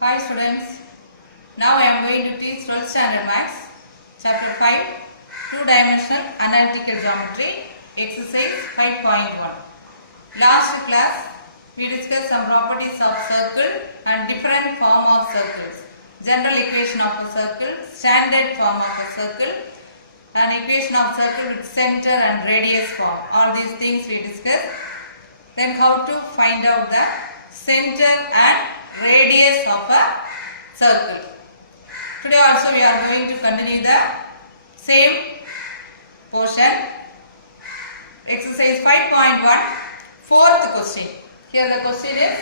Hi students, now I am going to teach 12th standard maths, chapter 5, 2-dimensional analytical geometry, exercise 5.1. Last class we discussed some properties of circle and different form of circles. General equation of a circle, standard form of a circle, an equation of circle with center and radius form. All these things we discussed. Then how to find out the center and radius of a circle. Today also we are going to continue the same portion. Exercise 5.1, fourth question. Here the question is,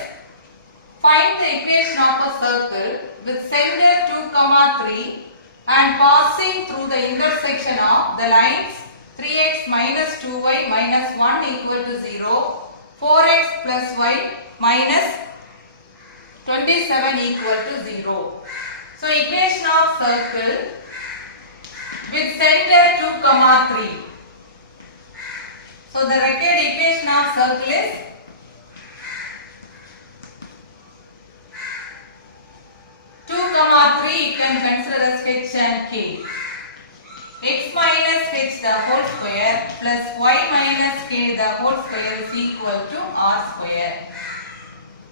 find the equation of a circle with center 2, 3 and passing through the intersection of the lines 3x minus 2y minus 1 equal to 0, 4x plus y minus 27 equal to 0. So equation of circle with center 2, 3. So the required equation of circle is you can consider as h and k. X minus h the whole square plus y minus k the whole square is equal to r square.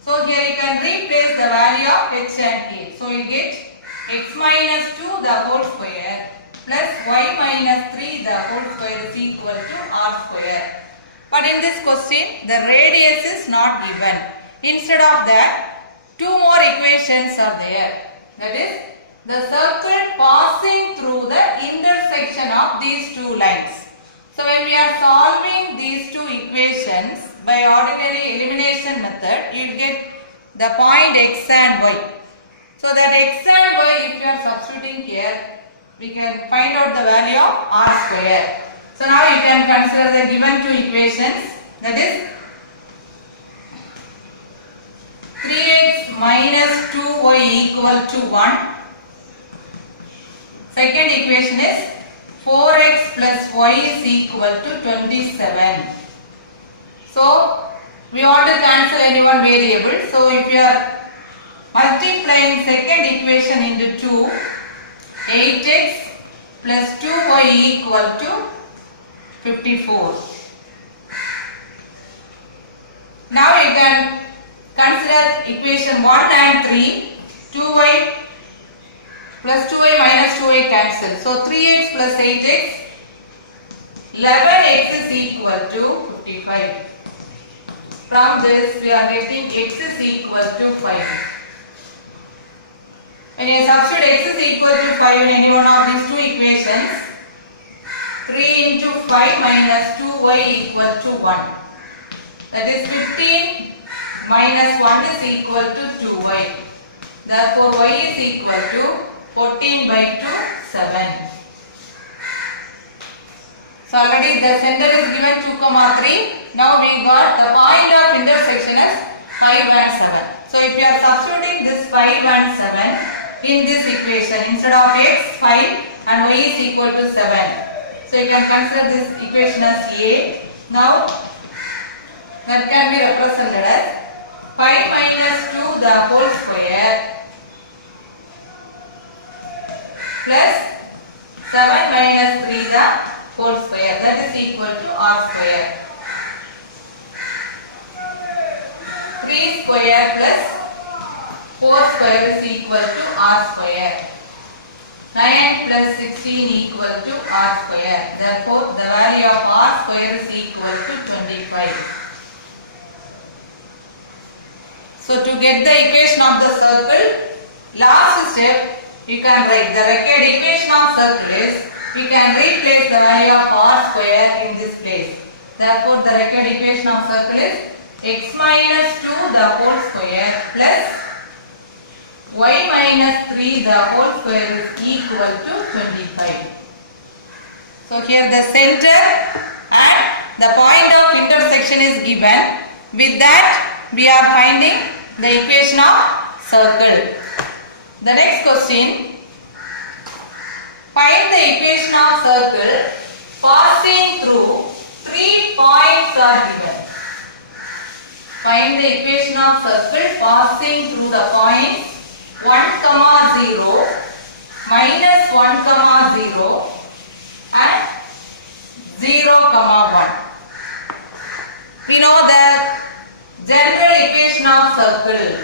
So here you can replace the value of h and k. So you get x minus 2 the whole square plus y minus 3 the whole square is equal to r square. But in this question the radius is not given. Instead of that, two more equations are there. That is, the circle passing through the intersection of these two lines. So when we are solving these two equations by ordinary elimination method, you will get the point x and y. So that x and y, if you are substituting here, we can find out the value of r square. So now you can consider the given two equations, that is 3x minus 2y equal to 1. Second equation is 4x plus y is equal to 27. So we want to cancel any one variable. So if you are multiplying second equation into 2, 8x plus 2y equal to 54. Now you can consider equation 1 and 3, 2y plus 2y minus 2y cancel. So 3x plus 8x, 11x is equal to 55. From this we are getting x is equal to 5. When you substitute x is equal to 5 in any one of these two equations, 3 into 5 minus 2y equal to 1. That is 15 minus 1 is equal to 2y. Therefore y is equal to 14 by 2, 7. So already the center is given 2, 3. Now we got the point of intersection as 5 and 7. So if you are substituting this 5 and 7 in this equation, instead of x, 5 and y is equal to 7. So you can consider this equation as A. Now that can be represented as 5 minus 2 the whole square plus 7 minus 3 the whole square, that is equal to r square. 3 square plus 4 square is equal to r square. 9 plus 16 equal to r square. Therefore the value of r square is equal to 25. So to get the equation of the circle, last step you can write the required equation of circle is, we can replace the value of r square in this place. Therefore the required equation of circle is x minus 2 the whole square plus y minus 3 the whole square is equal to 25. So here the center and the point of intersection is given. With that we are finding the equation of circle. The next question, find the equation of circle passing through 3 points are given. Find the equation of circle passing through the points 1 comma 0 minus 1 comma 0 and 0 comma 1. We know the general equation of circle.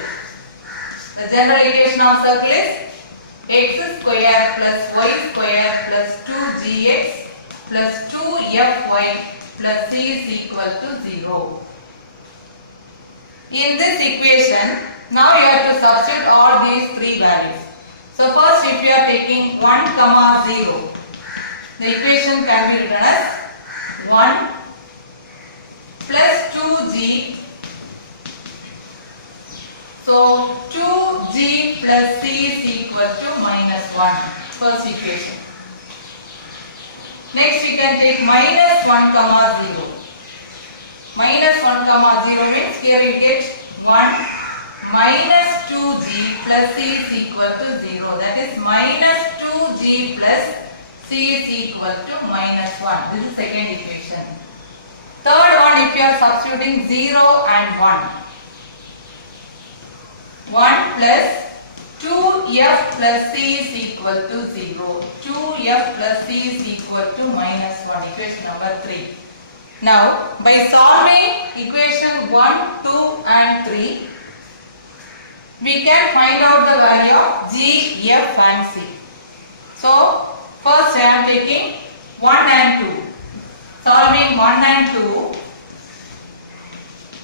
The general equation of circle is x square plus y square plus 2gx plus 2fy plus c is equal to 0. In this equation, now you have to substitute all these three values. So first, if you are taking 1 comma 0, the equation can be written as 1 plus 2g. So 2g plus c is equal to minus 1. First equation. Next we can take minus 1 comma 0. Minus 1 comma 0 means here we get 1 minus 2g plus c is equal to 0. That is minus 2g plus c is equal to minus 1. This is second equation. Third one, if you are substituting 0 and 1. 1 plus 2f plus c is equal to 0. 2f plus c is equal to minus 1. Equation number 3. Now, by solving equation 1, 2 and 3, we can find out the value of g, f and c. So, first I am taking 1 and 2. Solving 1 and 2,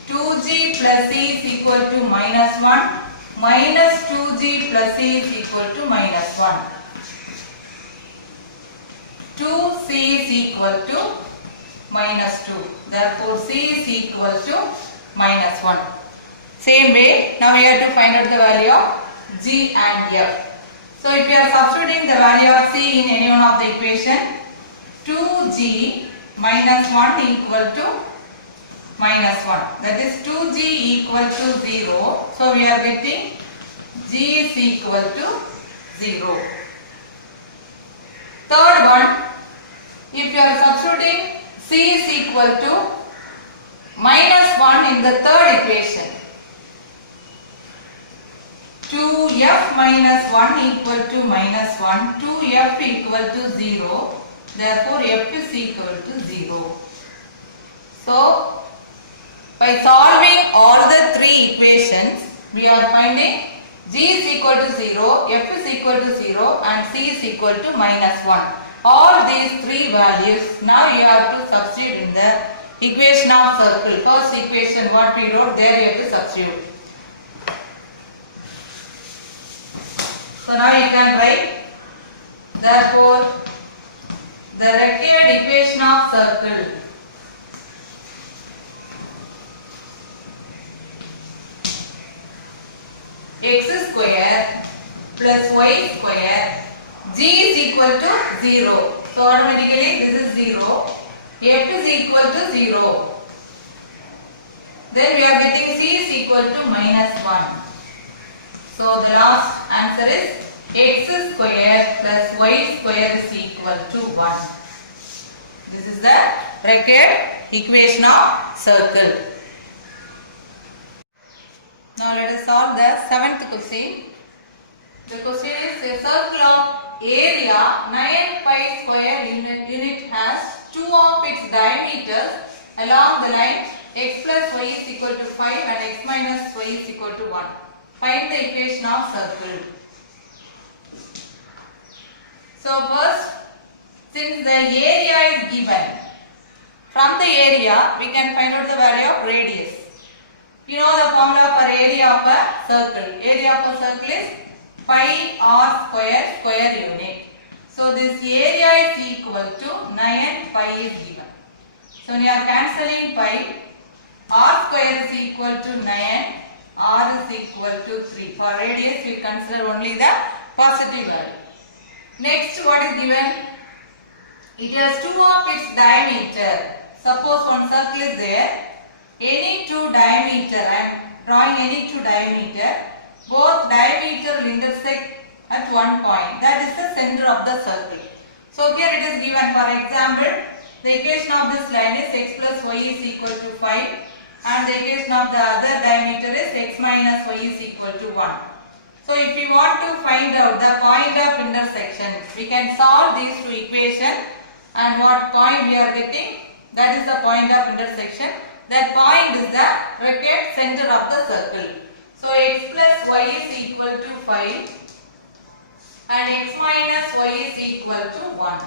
2g plus c is equal to minus 1. Minus 2g plus c is equal to minus 1. 2c is equal to minus 2. Therefore, c is equal to minus 1. Same way, now we have to find out the value of g and f. So, if you are substituting the value of c in any one of the equation, 2g minus 1 equal to minus 1. That is 2g equal to 0. So, we are getting g is equal to 0. Third one, if you are substituting c is equal to minus 1 in the third equation, 2f minus 1 equal to minus 1, 2f equal to 0, therefore f is equal to 0. So, by solving all the three equations, we are finding g is equal to 0, f is equal to 0 and c is equal to minus 1. All these three values, now you have to substitute in the equation of circle. First equation what we wrote, there you have to substitute. So now you can write, therefore, the required equation of circle x square plus y square, g is equal to 0. So automatically this is 0. F is equal to 0. Then we are getting c is equal to minus 1. So the last answer is x square plus y square is equal to 1. This is the required equation of circle. Now let us solve the seventh question. The question is a circle of area 9 pi square unit has 2 of its diameters along the line x plus y is equal to 5 and x minus y is equal to 1. Find the equation of circle. So first, since the area is given, from the area we can find out the value of radius. You know the formula for area of a circle. Area of a circle is pi r square square unit. So this area is equal to 9 pi is given. So when you are cancelling pi, r square is equal to 9, r is equal to 3. For radius we consider only the positive value. Next, what is given? It has 2 of its diameter. Suppose one circle is there. Any 2 diameter, I am drawing any 2 diameter. Both diameter will intersect at one point. That is the center of the circle. So here it is given. For example, the equation of this line is x plus y is equal to 5 and the equation of the other diameter is x minus y is equal to 1. So if we want to find out the point of intersection, we can solve these two equations, and what point we are getting, that is the point of intersection. That point is the bracket center of the circle. So x plus y is equal to 5 and x minus y is equal to 1.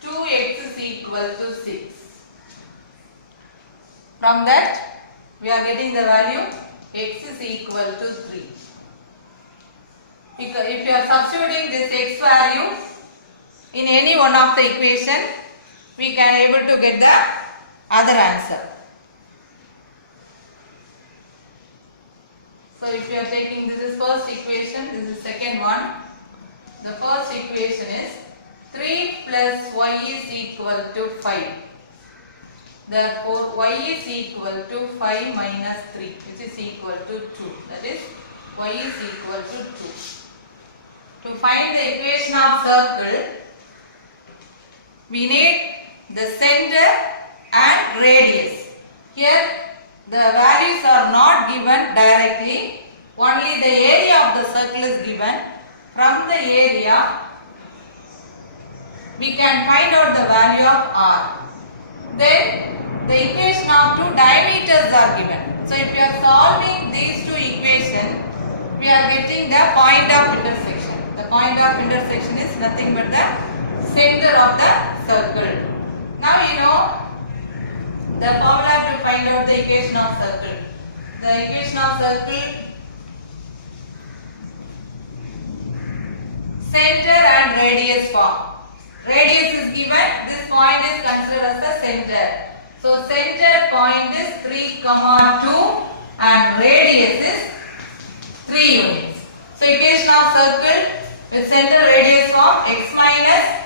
2x is equal to 6. From that we are getting the value x is equal to 3. Because if you are substituting this x value in any one of the equation, we can able to get the other answer. So if you are taking this is first equation, this is second one. The first equation is 3 plus y is equal to 5. Therefore y is equal to 5 minus 3, which is equal to 2. That is y is equal to 2. To find the equation of circle, we need the center and radius. Here the values are not given directly, only the area of the circle is given. From the area we can find out the value of r. Then the equation of two diameters are given. So if we are solving these two equations, we are getting the point of intersection. The point of intersection is nothing but the center of the circle. Now you know the formula to find out the equation of circle. The equation of circle, center and radius form. Radius is given, this point is considered as the center. So center point is 3, 2 and radius is 3 units. So equation of circle with center radius form x minus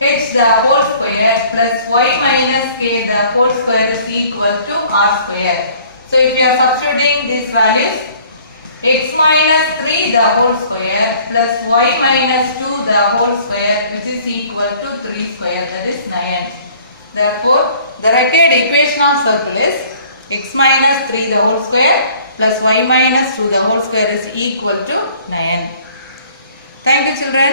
h the whole square plus y minus k the whole square is equal to r square. So if you are substituting these values, x minus 3 the whole square plus y minus 2 the whole square, which is equal to 3 square, that is 9. Therefore the required equation of circle is x minus 3 the whole square plus y minus 2 the whole square is equal to 9. Thank you children.